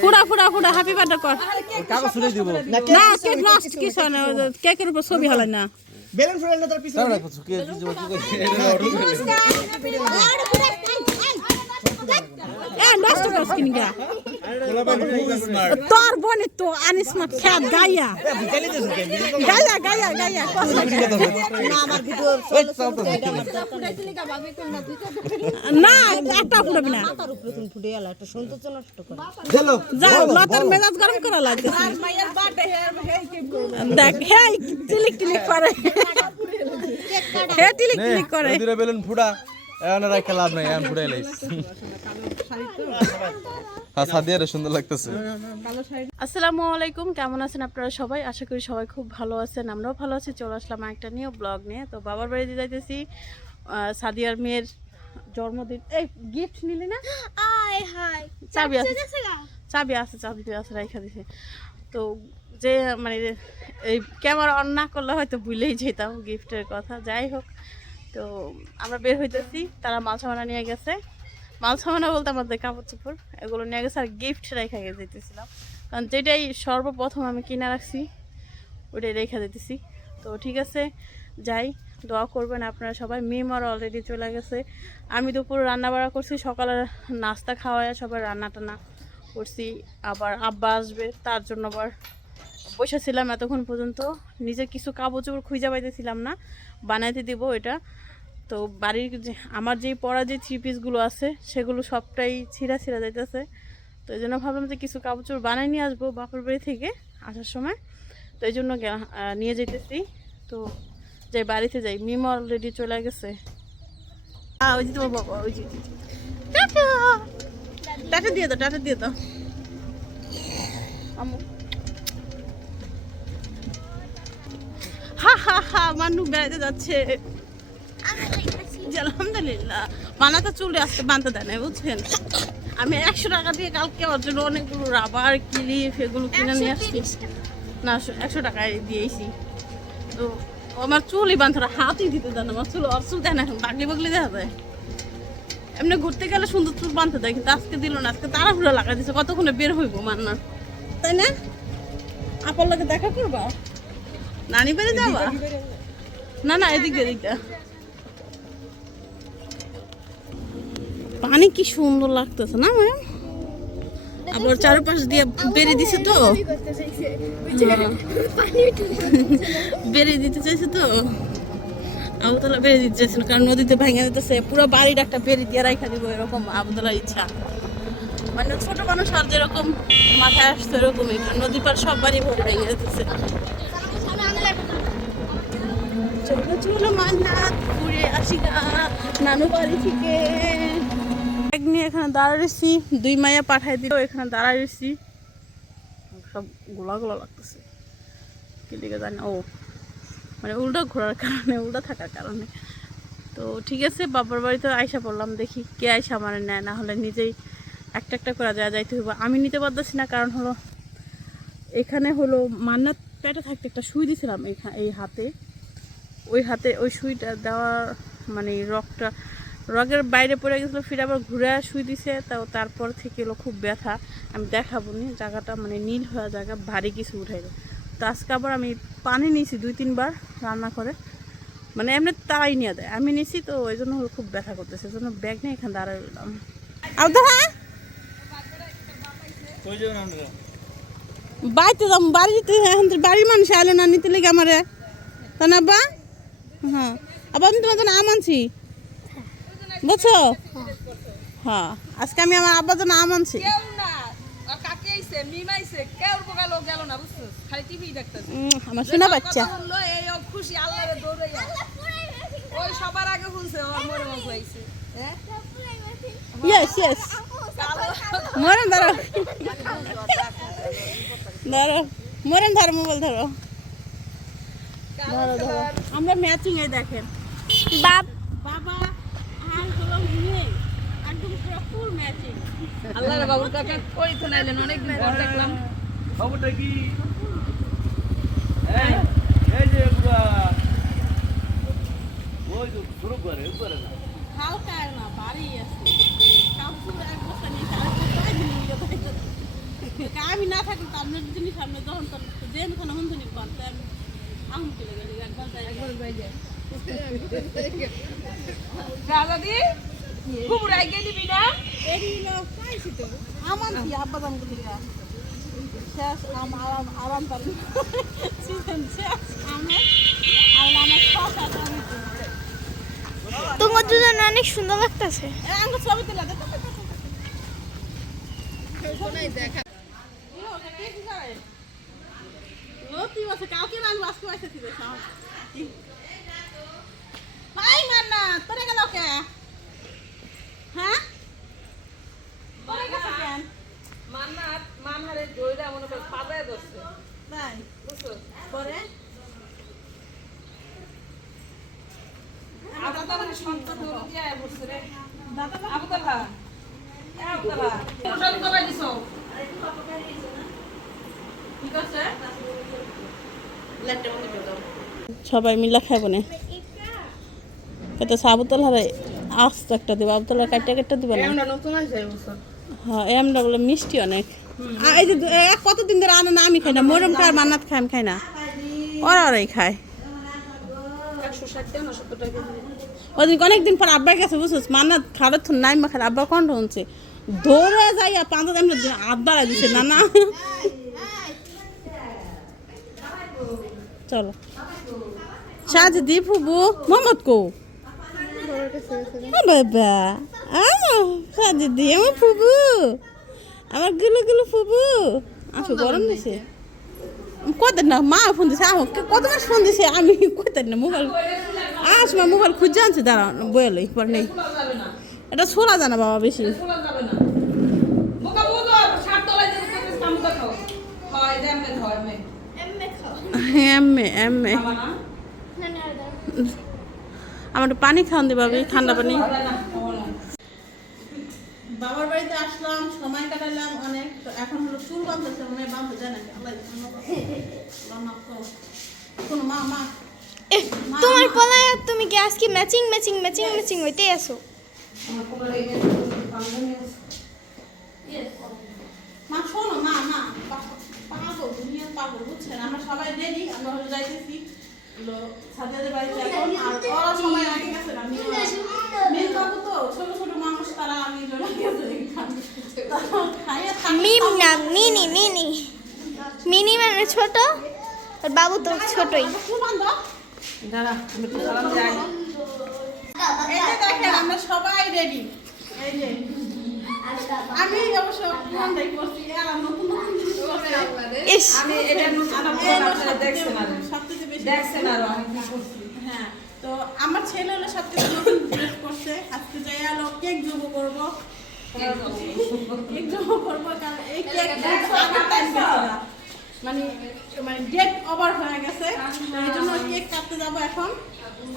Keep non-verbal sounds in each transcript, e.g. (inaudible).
ফুড়া ফুড়া ফুড়া happy birthday কর কাগজ ছুড়ে দিব না কেক নষ্ট কিছু না কেকের উপর ছবি হলাই না বেলুন ফুলের না তার পিছনে এ নষ্ট করছ কিন তোর বনে তো আনিস মত খেত গাইয়া। গাইয়া গাইয়া গাইয়া না, একটা ফুটাবি না। দেখ হে টিলিক টিলিক করে। টিলিক টিলিক করে। ফুড়া এখন রাখা লাভ নাই এখন ফুড়াই লাইছ। হ্যাঁ সাদিয়ারে সুন্দর লাগতেছে। আসসালামু আলাইকুম কেমন আছেন আপনারা সবাই? আশা করি সবাই খুব ভালো আছেন আমরাও ভালো আছি। চলে আসলাম একটা নিউ ব্লগ নিয়ে। তো বাবার বাড়িতে যাইতেছি। সাদিয়ার মেয়ের জন্মদিন। এই গিফট নিলি না? চাবি আছে। চাবি আছে চাবি আছে রাইখা দিছে। তো যে মানে এই ক্যামেরা অন না করলে হয়তো ভুলেই যেতাম গিফটের কথা। যাই হোক তো আমরা বের হইতেছি, তারা মাল সামানা নিয়ে গেছে। মাল সামানা বলতে আমাদের কাপড় চোপড় এগুলো নিয়ে গেছে আর গিফট রেখা যেতেছিলাম কারণ যেটাই সর্বপ্রথম আমি কিনে রাখছি ওটাই রেখা দিতেছি। তো ঠিক আছে, যাই, দোয়া করবেন আপনারা সবাই। মেমার অলরেডি চলে গেছে। আমি দুপুর রান্না বাড়া করছি, সকালে নাস্তা খাওয়ায় সবাই রান্না টান্না করছি। আবার আব্বা আসবে, তার জন্য আবার বসেছিলাম এতক্ষণ পর্যন্ত। নিজে কিছু কাপড় চোপড় খুঁজে পাইতেছিলাম না। বানাইতে দিব এটা। তো বাড়ির আমার যেই পরা যে থ্রি পিসগুলো আছে সেগুলো সবটাই ছিঁড়া ছিঁড়া যাইতেছে। তো এই জন্য ভাবলাম যে কিছু কাপড় চোপড় বানাই নিয়ে আসব বাপের বাড়ি থেকে আসার সময়। তো এই জন্য নিয়ে যেতেছি তো যাই বাড়িতে যাই। মিম অলরেডি চলে গেছে। আহ, ওই যে বাবা ওই যে টাটা! দিয়ে দাও টাটা দিয়ে দাও। আমু হা হা হা মানু বেড়াতে যাচ্ছে। আলহামদুলিল্লাহ মানা তো চুলে আসতে বানতে দেয় না বুঝছেন? আমি একশো টাকা দিয়ে কালকে ওর জন্য অনেকগুলো রাবার ক্লিপ এগুলো কিনে নিয়ে আসছি। না একশো টাকায় দিয়েছি তো আমার চুলই বাঁধতে হাতই দিতে দেয় না আমার চুল ওর চুল দেয় না এখন বাগলি বাগলি দেখা যায়। এমনি ঘুরতে গেলে সুন্দর চুল বাঁধতে দেয় কিন্তু আজকে দিল না আজকে তারা তাড়াহুড়ো লাগা দিচ্ছে কতক্ষণে বের হইব মান্নার? তাই না? আপার লোকে দেখা করবা? নানি বেড়ে যাবা? না না এদিক এদিকটা পানি কি সুন্দর লাগতেছে না ম্যাম আবার চারপাশ দিয়ে বেড়ে দিছে তো? হ্যাঁ। বেড়ে দিতে চাইছে তো? আবুতলা বেড়ে দিতে চাইছিল কারণ নদীতে ভেঙে দিতেছে। পুরো বাড়ির একটা বেড়ে দিয়ে রাখা দিব এরকম আবতলার ইচ্ছা। মানে ছোট মানুষ আর যেরকম মাথায় আসছে এরকমই নদীর পার সব বাড়ি ভরে ভেঙে দিতেছে। চলো চলো মান্নাত ঘুরে আসি গা নানু বাড়ি থেকে ব্যাগ নিয়ে এখানে দাঁড়াইছি, দুই মাইয়া পাঠাই দিল, এখানে দাঁড়াইছি। সব গোলা গোলা লাগতেছে। কি দিকে জানি ও। মানে উল্টো ঘোরার কারণে, উল্টো থাকার কারণে। তো ঠিক আছে বাবার বাড়িতে আয়সা পড়লাম দেখি কে আয়সা মানে নেয়, না হলে নিজেই একটা একটা করে দেওয়া যাইতে হইব। আমি নিতে পারতেছি না, কারণ হলো, এখানে হলো মান্নাত পেটে থাকতে একটা সুই দিছিলাম এখা- এই হাতে। ওই হাতে ওই সুইটা দেওয়ার মানে রগটা রগের বাইরে পড়ে গেছিল ফিরে আবার ঘুরে শুই দিছে তাও তারপর থেকে এলো খুব ব্যথা। আমি দেখাবো নি জায়গাটা মানে নীল হওয়া জায়গা ভারী কিছু উঠাই তো আজকে আবার আমি পানি নিয়েছি দুই তিনবার রান্না করে। মানে এমনি তাই নিয়ে দেয়। আমি নিছি তো ওই জন্য হলো খুব ব্যথা করতেছে ওই জন্য ব্যাগ নিয়ে এখানে দাঁড়ায় হ্যাঁ? বাড়িতে যাম বাড়িতে এখন বাড়ির মানুষ আলো না নিতে লেগে আমারে। তা না বা? হ্যাঁ। আবার আমি তোমার জন্য আম আনছি। বুঝছ? হ্যাঁ। আজকে আমি আমার আব্বার জন্য আম আনছি। আমার শোনা বাচ্চা। খুশি আল্লাহরে দৌড়াইয়া। ওই সবার আগে ওর মরে হ্যাঁ? ইয়েস ইয়েস মরেন ধরো। ধরো। মরেন ধরো মোবাইল ধরো। আমরা ম্যাচিং এ দেখেন। বাপ। বাবা আর ফুল ম্যাচিং দেখলাম। ভারী আছে। কাপড় আমি না থাকলে তো আপনার জিনিস সামনে যখন যেন কোনো হুন্দুনি পান দি খুব রাইগে না? আমার কি আব্বা দাম গুলি শেষ আম আরাম আরাম পাল সিজন শেষ। আমার আর আমার তোমার দুজন অনেক সুন্দর লাগতেছে। আঙ্গ ছবি তুলে দে লতি আছে কালকে আজকে মান্না তোরে গেল কে? হ্যাঁ? তোরে কেন? মানহারে দইরা মনে করে তাই বুঝছ? পরে? আবার মানে সন্ত দৌড় দিয়ে আয় বসছে রে। দাদা আবু তালা এ আবু তালা সব কবাই দিছো? ঠিক আছে সবাই মিলে খাইব না। কত সাবুতল হারে আস্ত একটা দিব আবুতলা কাটটা কাটটা দিব না। হ্যাঁ এমটা বলে মিষ্টি অনেক। এই যে কতদিন ধরে আনে না আমি খাই না। মরম খায় মান্নাত খাই আমি খাই না। ওরা ওরাই খায়। না ওদিন অনেকদিন পর আব্বার কাছে বুঝছিস? মান্নাত খাবার তো নাই মাখার আব্বা কণ্ঠ হচ্ছে দৌড়ে যাই আর পাঁচ এমনি আব্বার দিছে না না চলো। সাজ দি ফুবু মোহাম্মদ কো বাবা আমার সাজ দি আমার ফুবু আমারগুলো গুলো ফুবু। আচ্ছা গরম দিছে? কত না মা ফোন দিছে আমাকে কত মাস ফোন দিছে? আমি কত না মোবাইল। আসমা মোবাইল খুঁজে আনছে দাঁড়া বইলে পর নেই। এটা ছোলা জানা বাবা বেশি খোলা যাবে না বোকা বুঝো সাত তলায় যে করতে কাম দেখাও হয় যে এমনি খাও এমনি এমএ এমএ। খাবা আমার পানি খাওয়ান দি বাবি ঠান্ডা পানি। বাবার বাড়িতে আসলাম সময় কাটালাম অনেক তো এখন হলো চুল বাঁধতেছে মনে হয় বাঁধতে যায় নাকি? আল্লাহ। কোনো মা মা। এহ, তোমার পলায় তুমি কি আজকে ম্যাচিং ম্যাচিং ম্যাচিং ম্যাচিং হইতে আসো মা শোনো মা মা পাগল দুনিয়ার পাগল বুঝছেন? আমরা সবাই রেডি আমরা হলো যাইতেছি। সাদিয়াদের বাড়িতে এখন আর ওরা সময় আগে গেছে না মেন বাবু। তো ছোট ছোট মানুষ তারা আমি জন্য গেছে মিম না মিনি মিনি। মিনি মানে ছোট আর বাবু তো ছোটই। দাঁড়া আমরা সবাই রেডি এই যে আমি অবশ্য নতুন আমি এটা দেখছেন আর। আমি হ্যাঁ তো আমার ছেলে হলো সবথেকে নতুন ড্রেস করছে আজকে যাই আলো কেক যোগ করব। কেক যোগ করব। কারণ এই কেক। মানে মানে ডেট ওভার হয়ে গেছে। এই জন্য কেক কাটতে যাব এখন।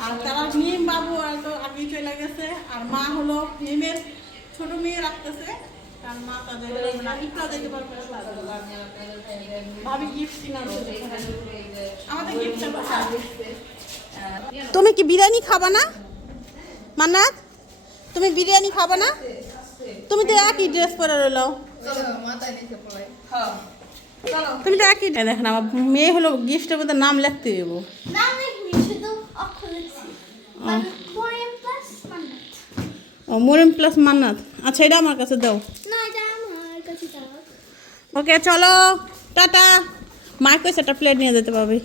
আর তারা মিম বাবু আর তো আগেই চলে গেছে। আর মা হলো মিমের ছোট মেয়ে রাখতেছে। কারণ মা তাদের ইফরা দিতে পারবে না। ভাবি গিফট কিনা তুমি কি বিরিয়ানি খাবা না? মান্নাত তুমি বিরিয়ানি খাবা না? তুমি তো একই ড্রেস পরে রইল। হ্যাঁ তুমি তো একই দেখেন আমার মেয়ে হলো গিফটের মধ্যে নাম লিখতে দেবো না লিখনি শুধু অক্ষর লিখছি কোরিয়ান প্লাস মান্নাত মরিম প্লাস মান্নাত। আচ্ছা এটা আমার কাছে দাও। না এটা আমার কাছে দাও। ওকে চলো। টাটা। মা কইছে একটা প্লেট নিয়ে যেতে পারবে।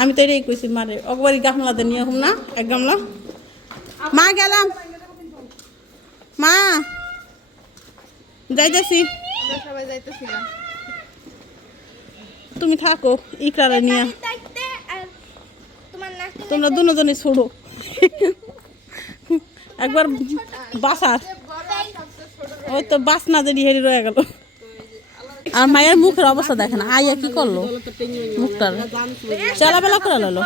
আমি তো এটাই কইছি মারে। একবারই গামলাতে নিয়ে হোম না এক গামলা। মা গেলাম। মা। যাইতেছি। সবাই তুমি থাকো ইকরারে নিয়ে। তোমার দুজনই ছোড়ো। একবার বাসার। ও তো বাস না যদি হেরি রয়ে গেল। আর মায়ের মুখের অবস্থা দেখেন আইয়া কি করল? মুখটার। চলাবেলা করে ললো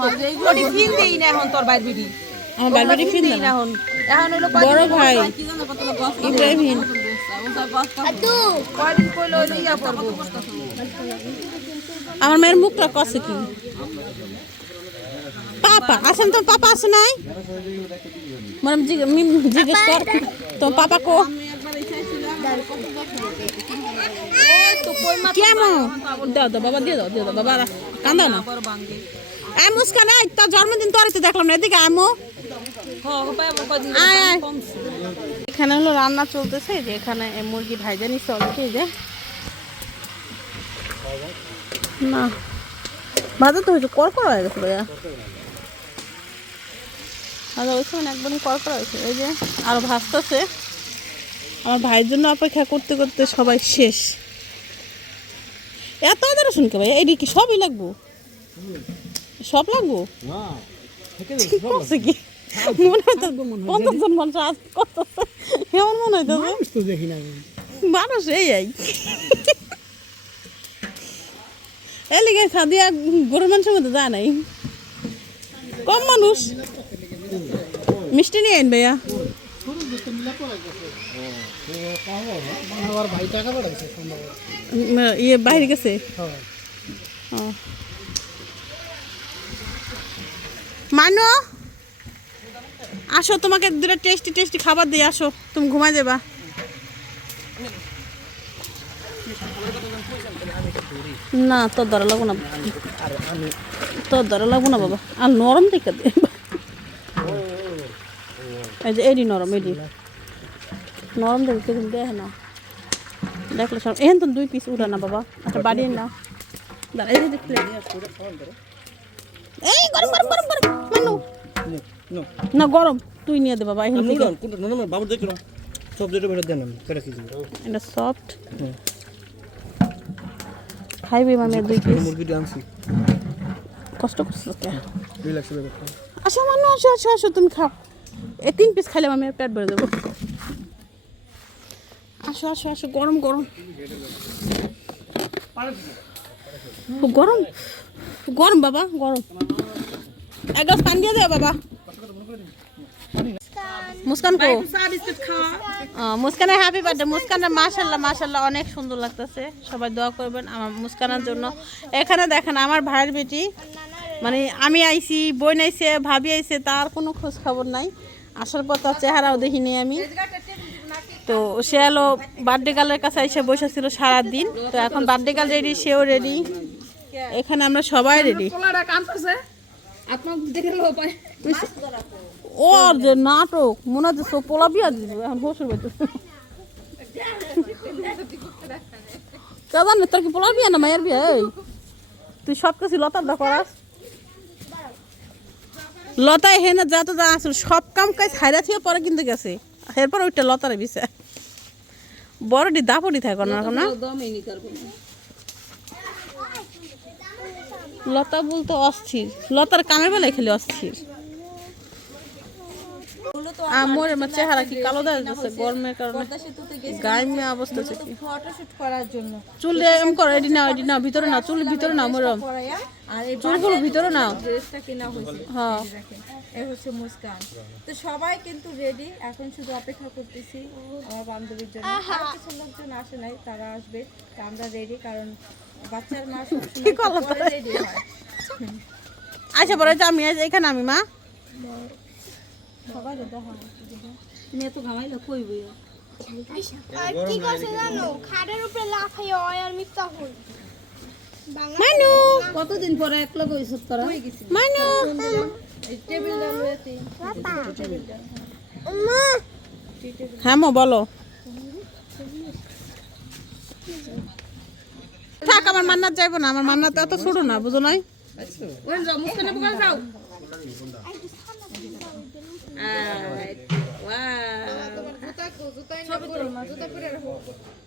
হয় যে ওটি ফিল দেই না এখন তোর বাইর বিডি। আমার ফিন না। ভাই ইব্রাহিম। আমার মায়ের মুখটা কষে কি? পাপা আসেন তো পাপা আসে নাই? মানে জিজ্ঞেস কর তো পাপা কো? কেমন? দাও দাও বাবা দিয়ে দাও দিয়ে দাও বাবা কান্দাও না। এই মুস্কান তোর জন্মদিন তো দেখলাম না এদিকে আমো আয়, আয়। এখানে হলো রান্না চলতেছে যে এখানে মুরগি ভাইজা নিচ্ছে অলরেডি এই যে। না। ভাজা তো হয়েছে কড়কড় হয়ে গেছে ভাইয়া। ভাজা ওই সময় একদমই কড়কড় হয়েছে। এই যে আরও ভাজতেছে। আমার ভাইয়ের জন্য অপেক্ষা করতে করতে সবাই শেষ। এত আদা রসুন কে ভাই? এইটি কি সবই লাগবো? সব লাগবো? কি? মনে হইতো পঞ্চাশ জন। মানুষ আজ কত এমন মনে হইতো মানুষ এই এই। এর লিগে সাদিয়া গরুর মানুষের মধ্যে যায় নাই। কম মানুষ। মিষ্টি নিয়ে ভাইয়া। ইয়ে বাইরে গেছে। মানো, আসো, তোমাকে দুটো টেস্টি টেস্টি খাবার দিয়ে আসো। তুমি ঘুমাই যাবা। না, তোর ধরা লাগবো না। তোর ধরা লাগবো না, বাবা। আর নরম দেখে দে। এই যে এডি নরম এডি নরম দেখে কিন্তু দেখে না দেখলে সব এখান তো দুই পিস উঠা না বাবা একটা বাড়িয়ে না দাঁড়া এই যে দেখলে এই গরম গরম গরম গরম মানু না গরম তুই নিয়ে দে বাবা এখান থেকে বাবুর দেখলাম সব যেটা বেরো দেন কেটে খেয়েছি এটা সফট খাইবি দুই পিস আনছি কষ্ট করছিস কে আসো মানু আসো আসো আসো তুমি খাও তিন পিস খাইলে আমি, পেট ভরে দেবো আসো আসো আসো, গরম গরম। গরম? গরম, বাবা, গরম। এক গ্লাস পানি দিয়ে দেও বাবা। মুস্কান কো? মুস্কানের অনেক সুন্দর লাগতেছে। সবাই দোয়া করবেন আমার মুস্কানের জন্য। এখানে দেখেন, আমার ভাইয়ের বেটি মানে আমি আইছি, বোন আইছে, ভাবি আইছে, তার কোনো খোঁজ খবর নাই। আসার পর তার চেহারাও দেখিনি আমি। তো সে হলো বার্থডে গার্লের কাছে এসে বসেছিল সারাদিন। তো এখন বার্থডে গার্ল রেডি সেও রেডি এখানে আমরা সবাই রেডি ওর যে নাটক, মনে হচ্ছে পোলা বিয়া দিবে, এখন হসুর জানে, তোর কি পোলা বিয়া না মায়ের বিয়া? তুই সব কিছু লতার দা করাস। লতায় হেনে যা তো যা আসল সব কাম কাজ হাইরা থেকে পরে কিন্তু গেছে। এরপর ওইটা লতারে বিছে। বড়টি দাপটি থাকে না এখন লতা বলতে অস্থির। লতার কামের বেলায় খেলে অস্থির। আমার আমার চেহারা কি কালো দেখা যাচ্ছে গরমের কারণে। গায়ে অবস্থা হচ্ছে কি? ফটোশুট করার জন্য। চুল এম করো এডি নাও এডি নাও ভিতরে নাও চুল ভিতরে নাও মরম। আর এই চুলগুলো ভিতরে নাও। ড্রেসটা কেনা হয়েছে হ্যাঁ। এই হচ্ছে মুস্কান। তো সবাই কিন্তু রেডি এখন শুধু অপেক্ষা করতেছি আমার বান্ধবীর জন্য। আর কিছু লোকজন আসে নাই তারা আসবে তা আমরা রেডি কারণ বাচ্চার মা (laughs) সবসময় রেডি হয়। আচ্ছা যে আমি আজ- এখানে আমি মা আর কি করছে জানো? খাটের উপরে লাফাইয়া হয় আর মিথ্যা হই মানু! কতদিন পরে একলা গইছ তোরা মানু! হ্যাঁ মো বলো। থাক আমার মান্নাত যাইবো না আমার মান্নাত এত ছোট না বুঝো নাই? ওই যাও মুখখানে বোকাল যাও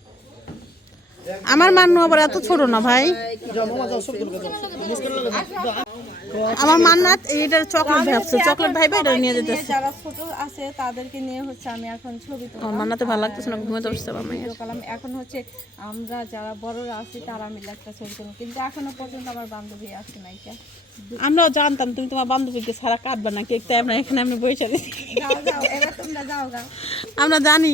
আমার মান্নু আবার এত ছোট না ভাই। আমার মান্নাত এইটার চকলেট ভাবছে চকলেট ভাইবে এটা নিয়ে যেতেছে। যারা ছোট আছে তাদেরকে নিয়ে হচ্ছে আমি এখন ছবি আমার মান্নাতে ভালো লাগতেছে না ঘুমে ধরছে আমার মায়ের কালাম এখন হচ্ছে আমরা যারা বড়রা আছি তারা মিলে একটা ছবি তুলব কিন্তু এখনও পর্যন্ত আমার বান্ধবী আসে নাই নাইকা আমরাও জানতাম তুমি তোমার বান্ধবীকে সারা কাটবে না কেক তাই আমরা এখানে আমরা বসে গা আমরা জানি।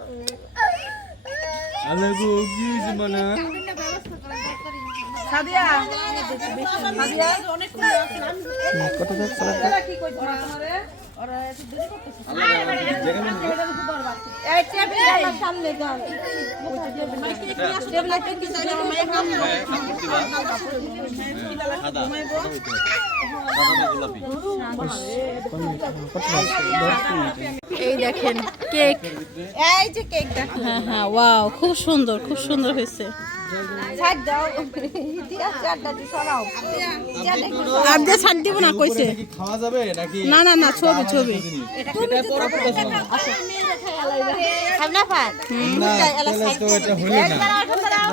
সাদিয়া। সাদিয়া। কত যায় স্যালাড এরা কি কইছে না তোমারে এই টেবিল আমার সামনে দাও। টেবিলে কি এই দেখেন কেক। এই যে কেক হ্যাঁ হ্যাঁ ওয়াও খুব সুন্দর খুব সুন্দর হয়েছে। না কইছে। খাওয়া যাবে নাকি না না না ছবি ছবি। না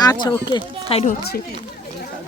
আচ্ছা ওকে সাইড হচ্ছে।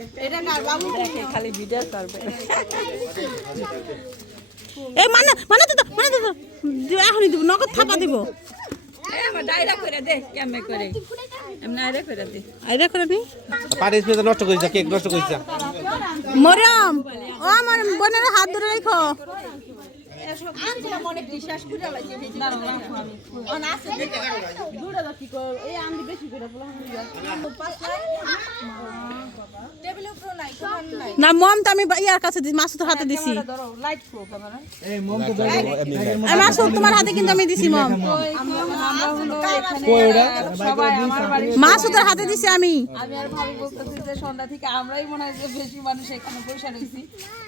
দিছিল তোমার কাছে এই মানে মানে তো মানে তো এখনই দিব নগদ থাপা দিব। মরিয়ম ও আমার বোনের হাত ধরে রাখো। না, মম তো আমি ইয়ার কাছে মাসুদের হাতে দিছি। মাসুদ, তোমার হাতে কিন্তু আমি দিছি, মম। মাসুদের হাতে দিছি আমি। আমি আর ভাবি বলতেছি যে সন্ধ্যা থেকে আমরাই মনে হয় যে বেশি মানুষ এখানে বসে রয়েছি।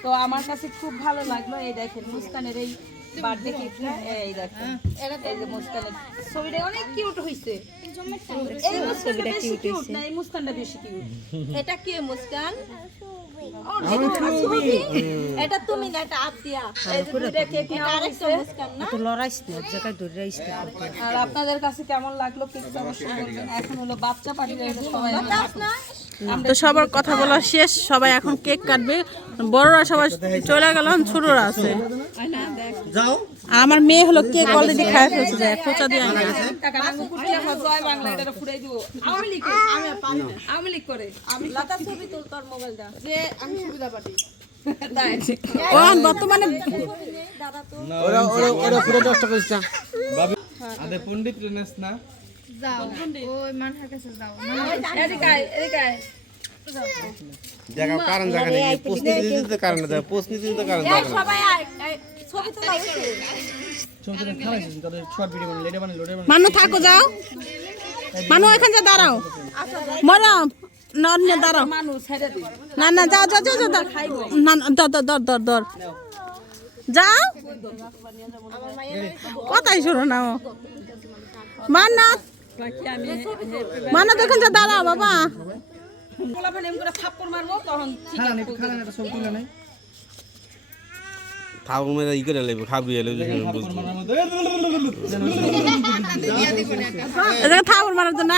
তো আমার কাছে খুব ভালো লাগল, এই দেখেন, মুস্কানের এই বার্থডে কেকটা এই দেখেন এই যে মুস্কানের ছবিটা অনেক কিউট হইছে। এই মুস্কানটা বেশি কিউট না এই মুস্কানটা বেশি কিউট (laughs) এটা কে মুস্কান? এটা তুমি না এটা আতিয়া। এই যে দুইটা কেক নেওয়া আরেকটা মুস্কান না? আর আপনাদের কাছে কেমন লাগল কেকটা অবশ্যই বলবেন। এখন হলো বাচ্চা সবাই তো সবার কথা বলা শেষ সবাই এখন কেক কাটবে। বড়রা সবাই চলে গেল ছোটরা আছে। যাও। আমার মেয়ে হলো কেক অলরেডি খায় ফেলছে যায় খোঁচা দিয়ে আমি পারি না। আওয়ামী লীগ করে। আমি লতা ছবি তুল তোর মোবাইল যে আমি সুবিধা পাটি (laughs) বর্তমানে ওরা ওরা ওরা পুরো নষ্ট করিস না? আদে পণ্ডিত? রেনেস না এদিকে এদিকে। জায়গা কারণ জায়গা নেই পোস্ট নিতে কারণ পোস্ট নিতে কারণ দেয় সবাই ছবি লোডে মানু থাকো যাও। মানু এখানে যা দাঁড়াও। মরাম না দাঁড়াও। না না যাও যাও যাও যাও। না না, দর দর দর দর দর যাও। কথাই শোনো না আমি মান্নাত এখানে যা দাঁড়াও বাবা। মারবো তখন খালান একটু খালান একটা ছবি তুলে নাই খাব মেরে ই করে লেবে খাবি এলে বুঝব থাপড় মারার জন্য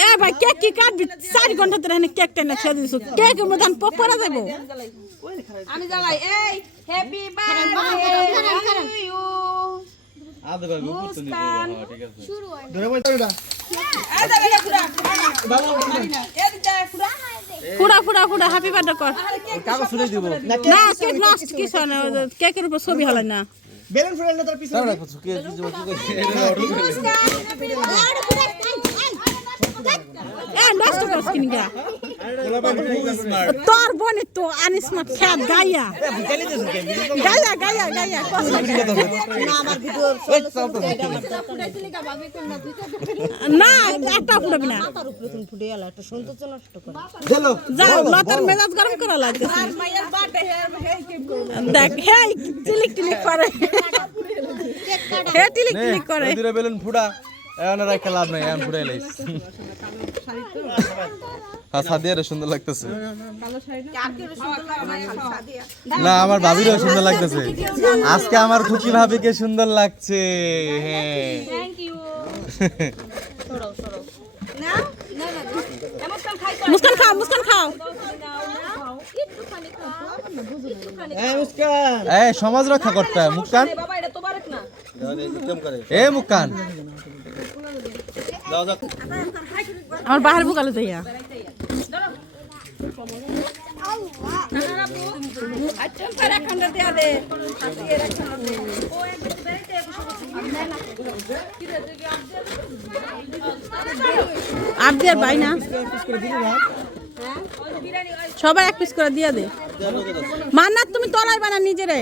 এ ভাই কেক কি কাটবি? চার ঘণ্টা ধরে কেক টেনে ছেড়ে দিছো। কেকের মধ্যে আমি যাব আমি জ্বালাই এই হ্যাপি বার্থডে টু ইউ আদে ভাই উপর তো নিতে ঠিক আছে। ধরে বল এটা এই যা পুরা বাবা মারি না এই দিকে পুরা ফুড়া ফুড়া ফুড়া হ্যাপি বার্থডে কর। কাগজ ছুড়ে দিব। না কেক নষ্ট কিছু না কেকের উপর ছবি হলাই না। বেলুন ফুলেল না তার পিছনে না কিছু কে কিছু কি এ নষ্ট করছ কি গা। তোর বনে তো আনিস মা খেত গাইয়া গাইয়া গাইয়া গাইয়া না একটা ফুটাবি না। যা লতার মেজাজ গরম করা কি দেখ হে চিলিক টিলিক করে হে টিলিক টিলিক করে বেলুন ফুড়া এখন লাভ নাই এখন ঘুরে লাইস হ্যাঁ সুন্দর লাগতেছে। না আমার ভাবিরও সুন্দর লাগতেছে। আজকে আমার খুশি ভাবিকে সুন্দর লাগছে হ্যাঁ। মুস্কান খাও মুস্কান খাও। এই মুস্কান। এই সমাজ রক্ষা করতে হয়, মুক্কান বাবা এটা তো বারেক না এ মুক্কান আমার বাহার বুকালে যাইয়া। আর বাই না? সবাই এক পিস করে দিয়ে দে। মান্নার তুমি তলাই বানা নিজেরে।